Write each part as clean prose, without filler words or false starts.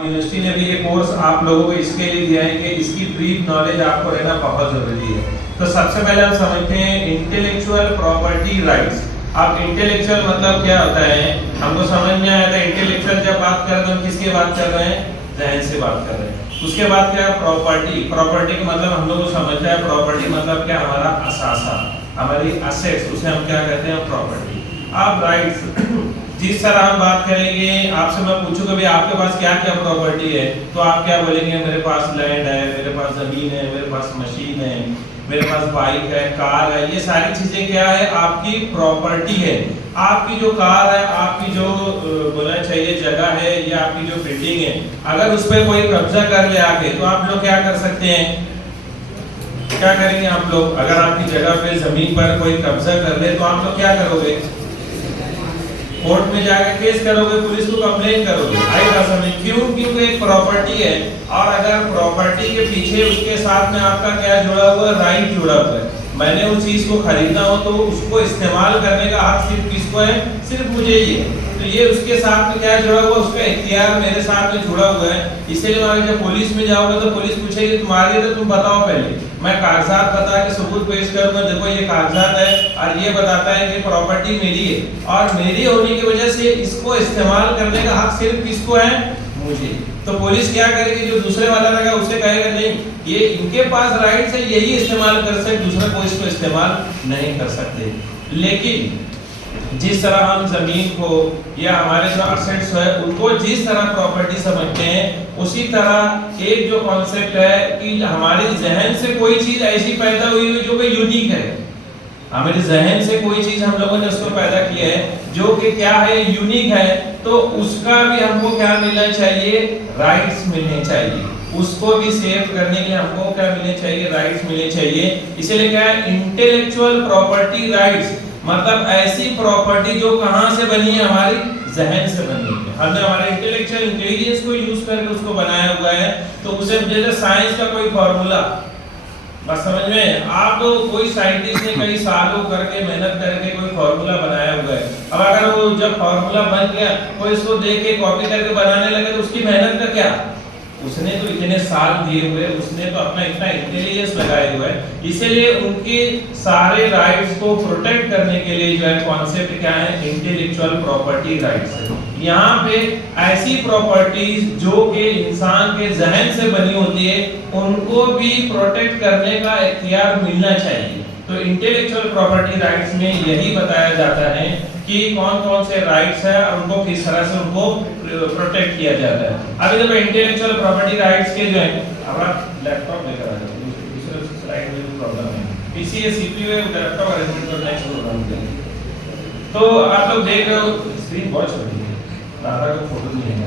University ने भी ये कोर्स आप लोगों को इसके लिए दिया है कि इसकी ब्रीफ नॉलेज आपको रहना बहुत जरूरी है। तो सबसे पहले हम समझते हैं इंटेलेक्चुअल प्रॉपर्टी राइट्स। अब इंटेलेक्चुअल मतलब क्या होता है, हमको समझ में आया था। इंटेलेक्चुअल जब बात कर रहे हैं, हम किसकी बात कर रहे हैं? जहन से बात कर रहे हैं। उसके बाद क्या है? प्रॉपर्टी। प्रॉपर्टी का मतलब हम लोग को समझता है, प्रॉपर्टी मतलब क्या? हमारा असासा, हमारी असेट्स, उसे हम क्या कहते हैं? प्रॉपर्टी। अब राइट्स जिस तरह हम बात करेंगे, आपसे मैं पूछूंगा भाई आपके पास क्या क्या प्रॉपर्टी है, तो आप क्या बोलेंगे? मेरे पास लैंड है, मेरे पास जमीन है, मेरे पास मशीन है, मेरे पास बाइक है, कार है। ये सारी चीजें क्या है? आपकी प्रॉपर्टी है। आपकी जो कार है, आपकी जो बोलना चाहिए जगह है, या आपकी जो बिल्डिंग है, अगर उस पर कोई कब्जा कर ले आके, तो आप लोग क्या कर सकते हैं? क्या करेंगे आप लोग? अगर आपकी जगह पे जमीन पर कोई कब्जा कर ले, तो आप लोग क्या करोगे? कोर्ट में जाकर केस करोगे, पुलिस को कंप्लेन करोगे। आएगा समझ क्यों? क्योंकि एक प्रॉपर्टी है, और अगर प्रॉपर्टी के पीछे उसके साथ में आपका क्या जुड़ा हुआ है? राइट जुड़ा हुआ है। मैंने उस चीज को खरीदा हो तो उसको इस्तेमाल करने का हक सिर्फ किसको है? सिर्फ मुझे ही है। तो ये उसके साथ में क्या जुड़ा हुआ? उसका इख्तियार मेरे साथ में जुड़ा हुआ है। इसीलिए मैं जब पुलिस में जाऊंगा तो पुलिस पूछेगी तुम्हारी, तो तुम बताओ पहले, मैं कागजात बता के सबूत पेश करूंगा, देखो ये कागजात है और ये बताता है कि प्रॉपर्टी मेरी है, और मेरी होने की वजह से इसको इस्तेमाल करने का हक सिर्फ किसको है? मुझे। तो पुलिस क्या करेगी? जो दूसरे वाला रहेगा उसे कहेगा नहीं, ये इनके पास राइट्स है, यही इस्तेमाल कर सकते, दूसरा कोई इसको इस्तेमाल नहीं कर सकते। लेकिन जिस तरह हम जमीन को या हमारे जो असेट्स है उनको जिस तरह प्रॉपर्टी समझते हैं, उसी तरह एक जो कॉन्सेप्ट है कि हमारे जहन से कोई चीज ऐसी पैदा हुई है जो कि यूनिक है। हमारे जहन से कोई चीज हम लोगों ने उसको पैदा किया है जो कि क्या है? यूनिक है। तो उसका भी हमको क्या मिलना चाहिए? राइट्स मिलने चाहिए। उसको भी सेव करने के लिए हमको क्या मिलने चाहिए? राइट्स मिलने चाहिए। इसीलिए क्या है? इंटेलेक्चुअल प्रॉपर्टी राइट्स मतलब ऐसी प्रॉपर्टी जो कहां से बनी है? हमारी जहन से बनी है। हमने हमारे इंटेलेक्चुअल इंटेलिजेंस को यूज करके उसको बनाया हुआ है। तो उसे जैसे साइंस का कोई फार्मूला, बस समझ में, आप कोई साइंटिस्ट ने कई सालों करके मेहनत करके कोई फार्मूला बनाया हुआ है। अब अगर वो जब फार्मूला बन गया, कोई इसको देख के कॉपी करके बनाने लगे, तो उसकी मेहनत का क्या? उसने तो इतने साल दिए हुए, उसने तो अपना इतना इंटेलिजेंस लगाए हुए है। इसीलिए उनके सारे राइट्स को प्रोटेक्ट करने के लिए जो है कॉन्सेप्ट क्या है? इंटेलेक्चुअल प्रॉपर्टी राइट्स है। यहाँ पे ऐसी प्रॉपर्टीज जो कि इंसान के जहन से बनी होती है, उनको भी प्रोटेक्ट करने का इख्तियार मिलना चाहिए। तो इंटेलेक्चुअल प्रॉपर्टी राइट्स में यही बताया जाता है कि कौन कौन से राइट्स है और उनको किस तरह से उनको प्रोटेक्ट किया जाता है। अभी देखो इंटेलेक्चुअल प्रॉपर्टी राइट्स के जो है, हमारा लैपटॉप लेकर आ जाओ, दूसरे स्लाइड में प्रॉब्लम है, पीसी या सीपीयू है, लैपटॉप अरेंजमेंट और नेक्स्ट प्रोग्राम के लिए। तो आप लोग देख रहे हो स्क्रीन बहुत छोटी है, दादा को फोटो नहीं है,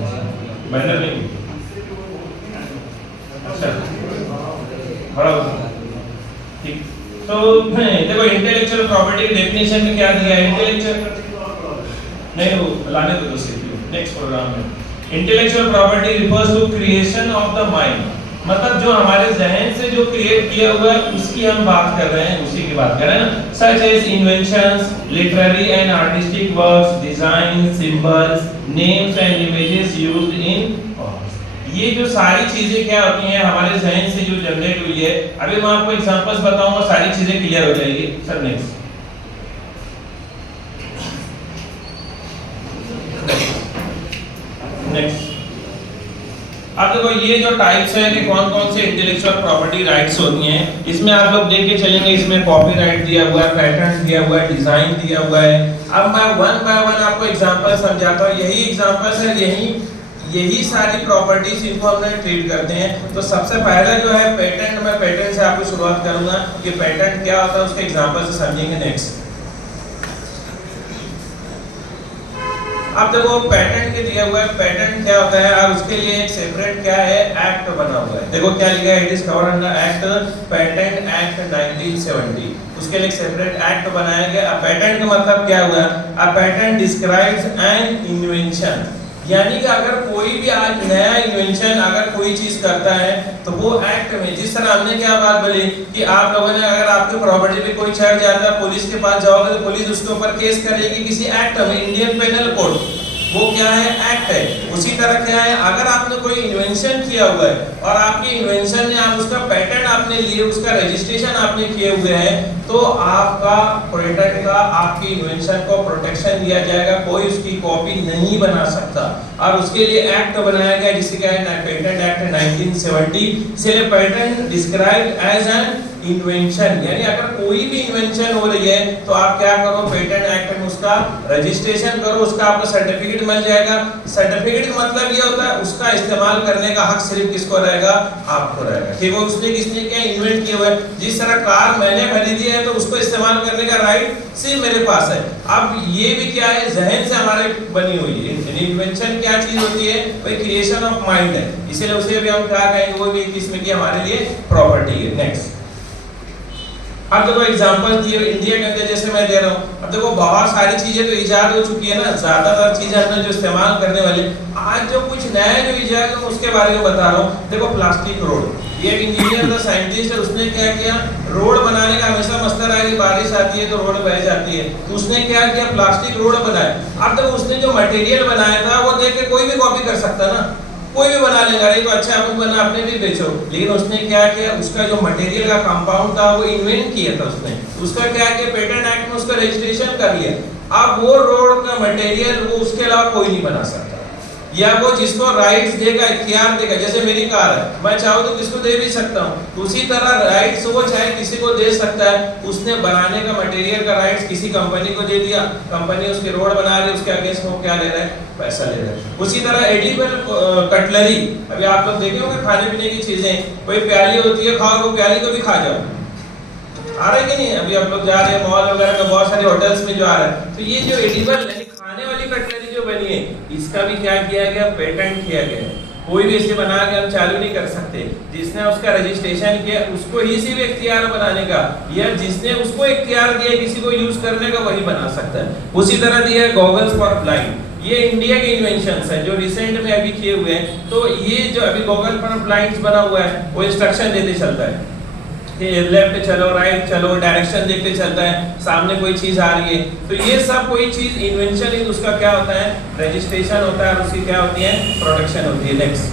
बैनर नहीं, अच्छा बड़ा ठीक। तो देखो इंटेलेक्चुअल प्रॉपर्टी की डेफिनेशन में क्या दिया है? इंटेलेक्चुअल नहीं, वो लाने दो सीपीयू नेक्स्ट प्रोग्राम में। Intellectual property refers to creation of the mind, मतलब जो हमारे जहन से जो क्रिएट किया हुआ है उसकी हम बात कर रहे हैं, उसी की बात कर रहे हैं ना। Such as inventions, literary and artistic works, design, symbols, names and images used in. ये जो सारी चीजें क्या होती हैं? हमारे जहन से जो जनरेट हुई है। अभी मैं आपको एग्जांपल्स बताऊंगा, सारी चीजें क्लियर हो जाएगी। सर नेक्स्ट अब देखो ये जो टाइप्स है कि कौन कौन से इंटेलेक्चुअल प्रॉपर्टी राइट्स होती हैं, इसमें आप लोग देख के चलेंगे। इसमें कॉपीराइट दिया हुआ है, पैटर्न दिया हुआ है, डिजाइन दिया हुआ है। अब मैं वन बाय वन आपको एग्जांपल समझाता हूं। यही एग्जांपल्स है, यही सारी प्रॉपर्टीज इनको हम ट्रीट करते हैं। तो सबसे पहला जो है पेटेंट, मैं पेटेंट से आपको शुरुआत करूंगा कि पेटेंट क्या होता है, उसके एग्जांपल से समझेंगे नेक्स्ट। अब देखो पेटेंट के दिया हुआ है, पेटेंट क्या होता है और उसके लिए एक सेपरेट क्या है? एक्ट बना हुआ है। देखो क्या लिखा है? It is covered under act patent act 1970। उसके लिए एक सेपरेट एक्ट बनाया गया। अब पेटेंट का मतलब क्या हुआ? A patent describes an invention, यानी कि अगर कोई भी आज नया इन्वेंशन अगर कोई चीज करता है तो वो एक्ट में, जिस तरह हमने क्या बात बोली कि आप लोगों ने अगर आपकी प्रॉपर्टी पे कोई छेड़ जाता है, पुलिस के पास जाओगे तो पुलिस उसके ऊपर केस करेगी किसी एक्ट में, इंडियन पेनल कोड। वो क्या है, एक्ट है। उसी तरह क्या है, अगर आपने कोई इन्वेंशन किया हुआ है और आपकी इन्वेंशन में आप उसका पैटर्न आपने लिए, उसका रजिस्ट्रेशन आपने किए हुए हैं, तो आपका पेटेंट का आपकी इन्वेंशन को प्रोटेक्शन दिया जाएगा, कोई उसकी कॉपी नहीं बना सकता। और उसके लिए एक्ट बनाया गया जिसे क्या है, पेटेंट एक्ट 1970। इसलिए patent described as an invention, यानी अगर कोई भी इन्वेंशन हो रही है तो आप क्या करो, पेटेंट एक्ट में उसका रजिस्ट्रेशन करो, उसका आपको सर्टिफिकेट मिल जाएगा। सर्टिफिकेट का मतलब ये होता है उसका इस्तेमाल करने का हक सिर्फ किसको रहेगा, आपको रहेगा, कि वो उसने किसने क्या इन्वेंट किया हुआ है। जिस तरह कार मैंने खरीदी है तो उसको इस्तेमाल करने का राइट सिर्फ मेरे पास है। अब ये भी क्या है, जहन से हमारे बनी हुई है। इन्वेंशन क्या चीज होती है, कोई क्रिएशन ऑफ माइंड है, इसीलिए उसे भी हम क्या कहेंगे, वो भी किसमें की हमारे लिए प्रॉपर्टी है। नेक्स्ट, अब देखो एग्जांपल दिए इंडिया के अंदर जैसे मैं दे रहा हूँ। अब देखो बहुत सारी चीजें तो इजाद हो चुकी है ना, ज्यादातर चीजें हमने जो इस्तेमाल करने वाले, आज जो कुछ नया जो इजाद है उसके बारे में बता रहा हूँ। देखो प्लास्टिक रोड, ये एक इंजीनियर था, साइंटिस्ट है, उसने क्या किया, रोड बनाने का हमेशा मसला है कि बारिश आती है तो रोड बह जाती है, तो उसने क्या किया, प्लास्टिक रोड बनाया। अब देखो उसने जो मटेरियल बनाया था वो देख के कोई भी कॉपी कर सकता ना, कोई भी बना लेगा, ये तो अच्छा अपन बना, अपने भी बेचो। लेकिन उसने क्या किया, उसका जो मटेरियल का कंपाउंड था वो इन्वेंट किया था उसने, उसका क्या किया, पेटेंट एक्ट में उसका रजिस्ट्रेशन कर लिया। अब वो रोड का मटेरियल वो उसके अलावा कोई नहीं बना सकता, या वो जिसको राइट्स देगा, इख्तियार देगा, जैसे मेरी कार है, मैं चाहूँ तो किसको दे भी सकता हूँ, उसी तरह राइट्स वो चाहे किसी को दे सकता है। उसने बनाने का मटेरियल का राइट्स किसी कंपनी को दे दिया, कंपनी उसके रोड बना रही है, उसके अगेंस्ट वो क्या ले रहा है, पैसा ले रहा है। उसी तरह एडिबल कटलरी, अभी आप लोग देखे होंगे खाने पीने की चीजें, कोई प्याली होती है, खाओ, वो प्याली को भी खा जाओ, आ रहा है कि नहीं, अभी आप लोग जा रहे हैं मॉल वगैरह में, बहुत सारे होटल्स में जो आ रहा है, तो ये जो एडिबल यानी खाने वाली कटलरी जो बनी है, इसका भी क्या किया गया, पेटेंट किया गया। कोई भी इसे बना के हम चालू नहीं कर सकते, जिसने उसका रजिस्ट्रेशन किया उसको ही सिर्फ इख्तियार बनाने का, या जिसने उसको इख्तियार दिया किसी को यूज करने का, वही बना सकता है। उसी तरह दिया है गॉगल्स फॉर ब्लाइंड, ये इंडिया के इन्वेंशंस है जो रिसेंट में अभी किए हुए हैं। तो ये जो अभी गॉगल फॉर ब्लाइंड्स बना हुआ है वो इंस्ट्रक्शन देते चलता है कि लेफ्ट चलो, राइट चलो, डायरेक्शन देखते चलता है, सामने कोई चीज आ रही है, तो ये सब कोई चीज इन्वेंशन है, उसका क्या होता है, रजिस्ट्रेशन होता है, और उसकी क्या होती है, प्रोटेक्शन होती है। नेक्स्ट,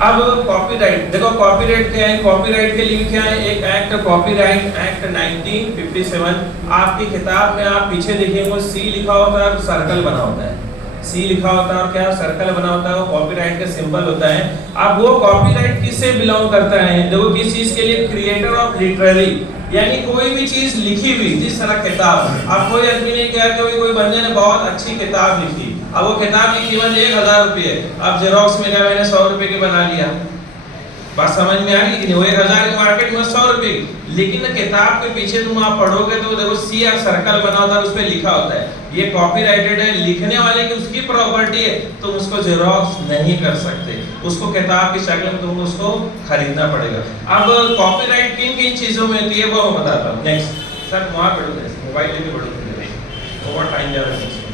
अब कॉपीराइट, देखो कॉपीराइट क्या है, कॉपीराइट के लिए क्या है, एक एक्ट, कॉपीराइट एक्ट 1957। आपकी किताब में आप पीछे देखेंगे सी लिखा होता है और सर्कल बना होता है, सी लिखा होता है और क्या सर्कल बना होता है, वो कॉपीराइट का सिंबल होता है। अब वो कॉपीराइट किससे बिलोंग करता है, देखो किस चीज के लिए, क्रिएटर ऑफ लिटरेरी, यानी कोई भी चीज लिखी हुई, जिस तरह किताब, अब कोई आदमी ने क्या किया, कोई बंदे ने बहुत अच्छी किताब लिखी, अब वो किताब की कीमत 1000 रुपये, अब जेरोक्स में क्या मैंने 100 रुपए की बना लिया, बात समझ में आ गई कि नहीं, वो 1000 की मार्केट में 100 रुपए, लेकिन किताब के पीछे तुम आप पढ़ोगे तो देखो सी या सर्कल बना होता है, उस पर लिखा होता है ये कॉपीराइटेड है, लिखने वाले की उसकी प्रॉपर्टी है, तुम उसको जेरोक्स नहीं कर सकते, उसको किताब की शक्ल में तुमको उसको खरीदना पड़ेगा। अब कॉपीराइट किन किन चीजों में होती है वो मैं बताता हूँ। नेक्स्ट सर, वहाँ पढ़ोगे, मोबाइल लेके पढ़ोगे, ओवर टाइम जा रहा है।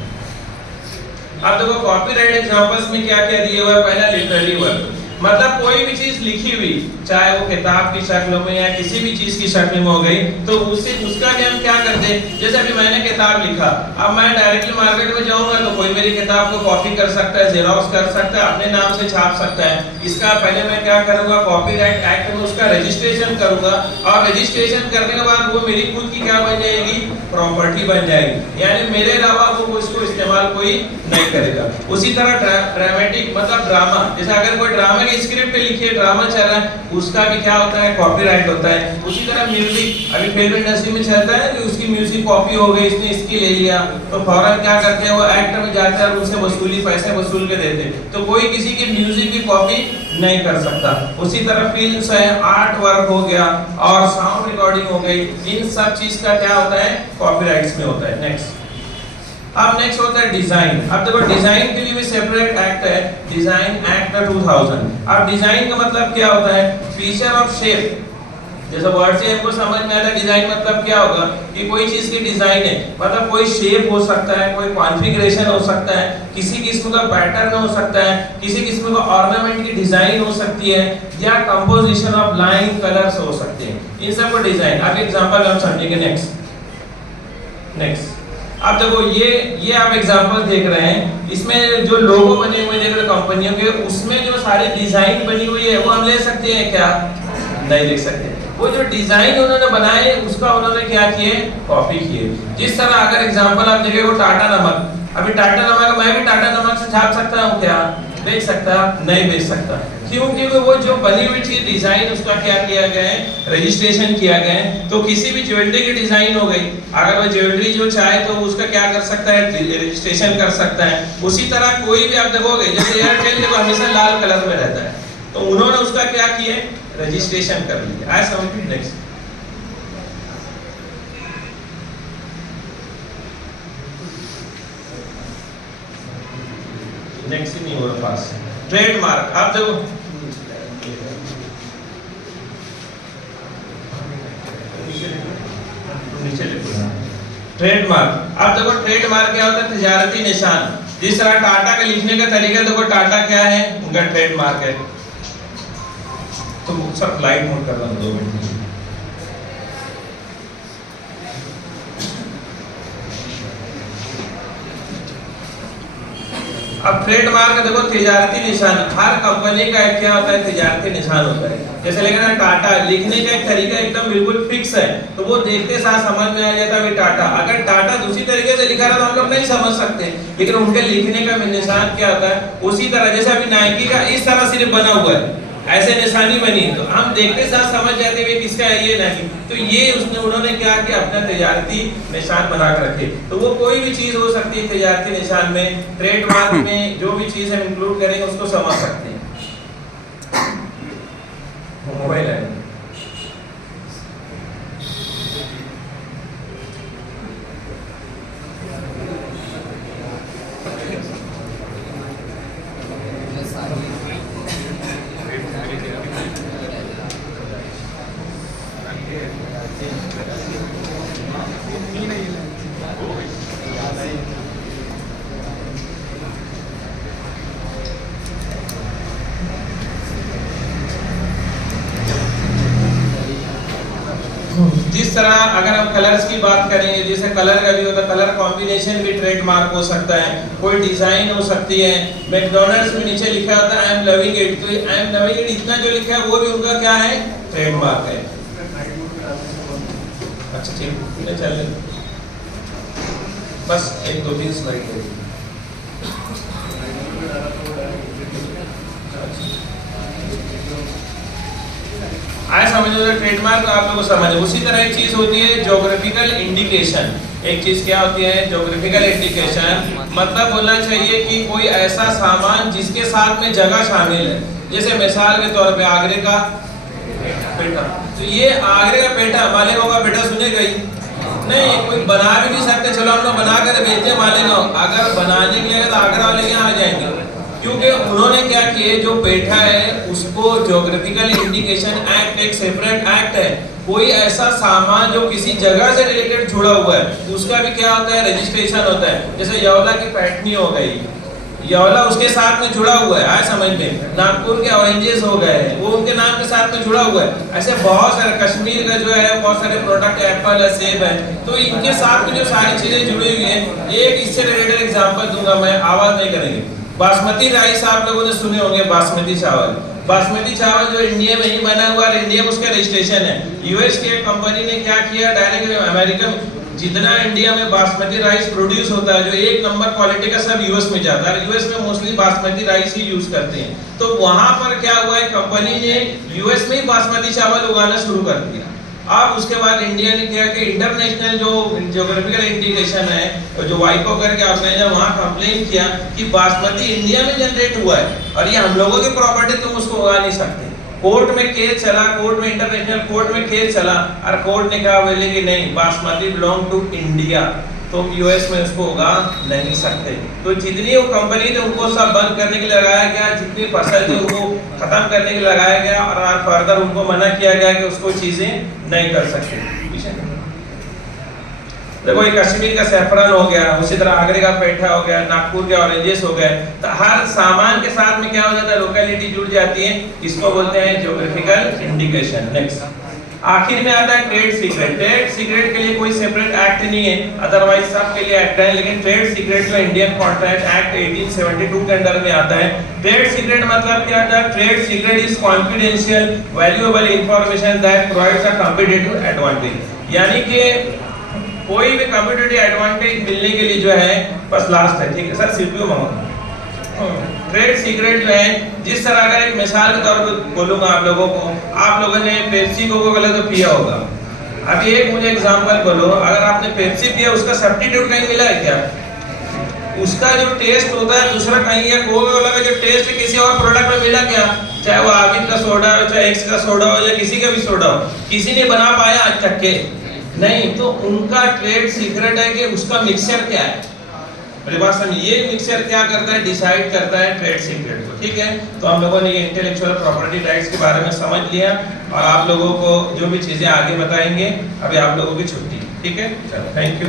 अब देखो कॉपीराइट एग्जांपल्स में क्या क्या दिए हुआ है, पहला लिटरेरी वर्क, मतलब कोई भी चीज लिखी हुई, चाहे वो किताब की शक्ल में या किसी भी चीज की शक्ल में हो गई, तो उससे उसका भी हम क्या करते हैं, जैसे अभी मैंने किताब लिखा, अब मैं डायरेक्टली मार्केट में जाऊंगा तो कोई मेरी किताब को कॉपी कर सकता है, जेरॉक्स कर सकता है, अपने नाम से छाप सकता है। इसका पहले मैं क्या करूंगा, कॉपीराइट एक्ट में उसका रजिस्ट्रेशन करूंगा, और रजिस्ट्रेशन करने के बाद वो मेरी खुद की क्या बन जाएगी, प्रॉपर्टी बन जाएगी, यानी मेरे अलावा वो उसको इस्तेमाल कोई नहीं करेगा। उसी तरह ड्रामेटिक मतलब ड्रामा, जैसे अगर कोई ड्रामा की स्क्रिप्ट लिखी है, ड्रामा चल रहा है, उसका भी क्या होता है, कॉपीराइट होता है। उसी तरह म्यूजिक, अभी फिल्म इंडस्ट्री में चलता है कि उसकी म्यूजिक कॉपी हो गई, इसने इसकी ले लिया, तो फौरन क्या करते हैं, वो एक्ट में जाते हैं और उनसे वसूली, पैसे वसूल के देते हैं, तो कोई किसी की म्यूजिक की कॉपी नहीं कर सकता। उसी तरह फिल्म्स है, आर्ट वर्क हो गया और साउंड रिकॉर्डिंग हो गई, इन सब चीज का क्या होता है, कॉपीराइट्स में होता है। नेक्स्ट, अब नेक्स्ट होता है डिजाइन। अब देखो डिजाइन के लिए भी सेपरेट एक्ट है, डिजाइन एक्ट 2000। अब डिजाइन का मतलब क्या होता है, फीचर ऑफ शेप, जैसे वर्ड से हमको समझ में आता है डिजाइन मतलब क्या होगा, कि कोई चीज की डिजाइन है, मतलब कोई शेप हो सकता है, कोई कॉन्फ़िगरेशन हो सकता है, किसी किस्म का पैटर्न हो सकता है, किसी किस्म का ऑर्नामेंट की डिजाइन हो सकती है, या कंपोजिशन ऑफ लाइन कलर्स हो सकते हैं। इन सबको डिजाइन। अब एग्जांपल हम समझेंगे नेक्स्ट। अब देखो ये आप एग्जांपल देख रहे हैं, इसमें जो लोगो बने हुए देख रहे कंपनियों के, उसमें जो सारी डिजाइन बनी हुई है वो हम ले सकते हैं क्या? नहीं ले सकते। वो जो डिजाइन उन्होंने बनाए उसका उन्होंने क्या किए? कॉपी किए। जिस तरह अगर एग्जांपल आप देखें वो टाटा नमक, अभी टाटा नमक मैं भी टाटा नमक से छाप सकता हूँ क्या? बेच सकता? नहीं बेच सकता। क्यों? क्योंकि वो जो बनी हुई चीज डिजाइन उसका क्या किया गया है? रजिस्ट्रेशन किया गया है। तो किसी भी ज्वेलरी की डिजाइन हो गई, अगर वो ज्वेलरी जो चाहे तो उसका क्या कर सकता है? रजिस्ट्रेशन कर सकता है। उसी तरह कोई भी आप देखोगे, जैसे एयरटेल देखो हमेशा लाल कलर में रहता है, तो उन्होंने उसका क्या किया? रजिस्ट्रेशन कर लिया। आज समझिए नेक्स्ट। नेक्स्ट ही नहीं हो रहा पास। ट्रेडमार्क, आप देखो नीचे लिखो ट्रेडमार्क। आप देखो ट्रेडमार्क क्या होता है? तिजारती निशान। जिस तरह टाटा का लिखने का तरीका देखो, टाटा क्या है? उनका ट्रेडमार्क है। तो सब लाइट मोड कर रहा हूं 2 मिनट। अब ट्रेडमार्क देखो तिजारती निशान, हर कंपनी का एक क्या होता है? तिजारती निशान होता है। जैसे लेकिन टाटा लिखने का एक तरीका एकदम बिल्कुल फिक्स है, तो वो देखते साथ समझ में आ जाता है टाटा। अगर टाटा दूसरी तरीके से लिखा रहा तो हम लोग नहीं समझ सकते, लेकिन उनके लिखने का निशान क्या होता है? उसी तरह जैसे अभी नाइकी का इस तरह सिर्फ बना हुआ है, ऐसे निशानी बनी, तो हम देखते साथ समझ जाते हैं किसका है ये नहीं। तो ये उन्होंने क्या किया? अपना तिजारती निशान बना कर रखे। तो वो कोई भी चीज हो सकती है तिजारती निशान में। ट्रेडमार्क में जो भी चीज हम इंक्लूड करेंगे उसको समझ सकते हैं। मोबाइल है जिस तरह अगर हम कलर्स की बात करेंगे, जैसे कलर का भी होता है, कलर कॉम्बिनेशन भी ट्रेडमार्क हो सकता है, कोई डिजाइन हो सकती है। मैकडॉनल्ड्स में नीचे लिखा होता है आई एम लविंग इट, तो आई एम लविंग इट इतना जो लिखा है वो भी उनका क्या है? ट्रेडमार्क है। अच्छा ठीक है, चल बस 1-2-3 स्लाइड है। आए समझो ट्रेडमार्क आप लोगों को समझ। उसी तरह एक चीज होती है ज्योग्राफिकल इंडिकेशन। एक चीज क्या होती है? Geographical indication. मतलब बोलना चाहिए कि कोई ऐसा सामान जिसके साथ में जगह शामिल है। जैसे मिसाल के तौर पे आगरे का पेठा, तो ये आगरे का पेठा मालेगांव का पेठा सुने गई नहीं, कोई बना भी नहीं सकते। चलो हम लोग बना कर भेजते मालेगांव, अगर बनाने के लिए तो आगरा वाले यहाँ आ जाएंगे, क्योंकि उन्होंने क्या किए? जो पेठा है उसको ज्योग्राफिकल इंडिकेशन एक्ट एक सेपरेट एक्ट है। कोई ऐसा सामान जो किसी जगह से रिलेटेड जुड़ा हुआ है उसका भी क्या होता है? रजिस्ट्रेशन होता है। जैसे यौला की पैठनी हो गई, यौला उसके साथ में जुड़ा हुआ है, आए समझ में। नागपुर के ऑरेंजेस हो गए, वो उनके नाम के साथ में जुड़ा हुआ है। ऐसे बहुत सारे, कश्मीर का जो है बहुत सारे प्रोडक्ट, एप्पल है, सेब है, तो इनके साथ में जो सारी चीजें जुड़ी हुई है। एक इससे रिलेटेड एग्जांपल दूंगा मैं, आवाज नहीं करेंगे। बासमती राइस आप लोगों ने सुने होंगे, बासमती चावल। बासमती चावल जो इंडिया में ही बना हुआ है, इंडिया में उसका रजिस्ट्रेशन है। यूएस के कंपनी ने क्या किया? डायरेक्ट अमेरिका में जितना इंडिया में बासमती राइस प्रोड्यूस होता है, जो 1 नंबर क्वालिटी का, सब यूएस में जाता है। यूएस में मोस्टली बासमती राइस ही यूज करते हैं। तो वहां पर क्या हुआ है? कंपनी ने यूएस में ही बासमती चावल उगाना शुरू कर दिया। अब उसके बाद इंडिया ने किया कि इंटरनेशनल जो ज्योग्राफिकल इंडिकेशन है, जो वाइपो करके ऑर्गेनाइजेशन, वहां कंप्लेन किया कि बासमती इंडिया में जनरेट हुआ है और ये हम लोगों की प्रॉपर्टी, तुम उसको उगा नहीं सकते। कोर्ट में केस चला, कोर्ट में, इंटरनेशनल कोर्ट में केस चला और कोर्ट ने कहा बोले कि नहीं, बासमती बिलोंग टू इंडिया, तुम यूएस में उसको उगा नहीं सकते। तो जितनी वो कंपनी थी उनको सब बंद करने के लिए लगाया गया, जितनी फसल थी उनको खत्म करने के लिए लगाया गया और फर्दर उनको मना किया गया कि उसको चीजें नहीं कर सकते। देखो ये कश्मीर का सैफरन हो गया, उसी तरह आगरे का पेठा हो गया, नागपुर के ऑरेंजेस हो गए। तो हर सामान के साथ में क्या हो जाता है? लोकेलिटी जुड़ जाती है, इसको बोलते हैं ज्योग्राफिकल इंडिकेशन। नेक्स्ट आखिर में आता है ट्रेड सीक्रेट। ट्रेड सीक्रेट के लिए कोई सेपरेट एक्ट नहीं है, अदरवाइज सब के लिए एक्ट है, लेकिन ट्रेड सीक्रेट जो इंडियन कॉन्ट्रैक्ट एक्ट 1872 के अंडर में आता है। ट्रेड सीक्रेट मतलब क्या होता है? Trade secret is confidential valuable information that provides a competitive advantage, यानी कि कोई भी कॉम्पिटिटिव एडवांटेज मिलने के लिए जो है बस लास्ट है, ठीक है सर सीपीयू मांगो। ट्रेड सीक्रेट जो है, जिस तरह का एक मिसाल के तौर पर बोलूंगा आप लोगों को, आप लोगों ने पेप्सी कोका कोला तो पिया होगा, अभी एक मुझे एग्जांपल बोलो, अगर आपने पेप्सी पिया उसका सब्स्टिट्यूट कहीं मिला है क्या? उसका जो टेस्ट होता है दूसरा कहीं, या कोका कोला का जो टेस्ट है किसी और प्रोडक्ट में मिला क्या? चाहे वो आबिद का सोडा हो, चाहे एक्स का सोडा हो, या किसी का भी सोडा हो, किसी ने बना पाया आज तक के नहीं, तो उनका ट्रेड सीक्रेट है कि उसका मिक्सचर क्या है। मेरी बात समझिए, ये मिक्सचर क्या करता है? डिसाइड करता है ट्रेड सीक्रेट को, ठीक है। तो हम लोगों ने ये इंटेलेक्चुअल प्रॉपर्टी राइट्स के बारे में समझ लिया, और आप लोगों को जो भी चीजें आगे बताएंगे, अभी आप लोगों की छुट्टी, ठीक है, चलो थैंक यू।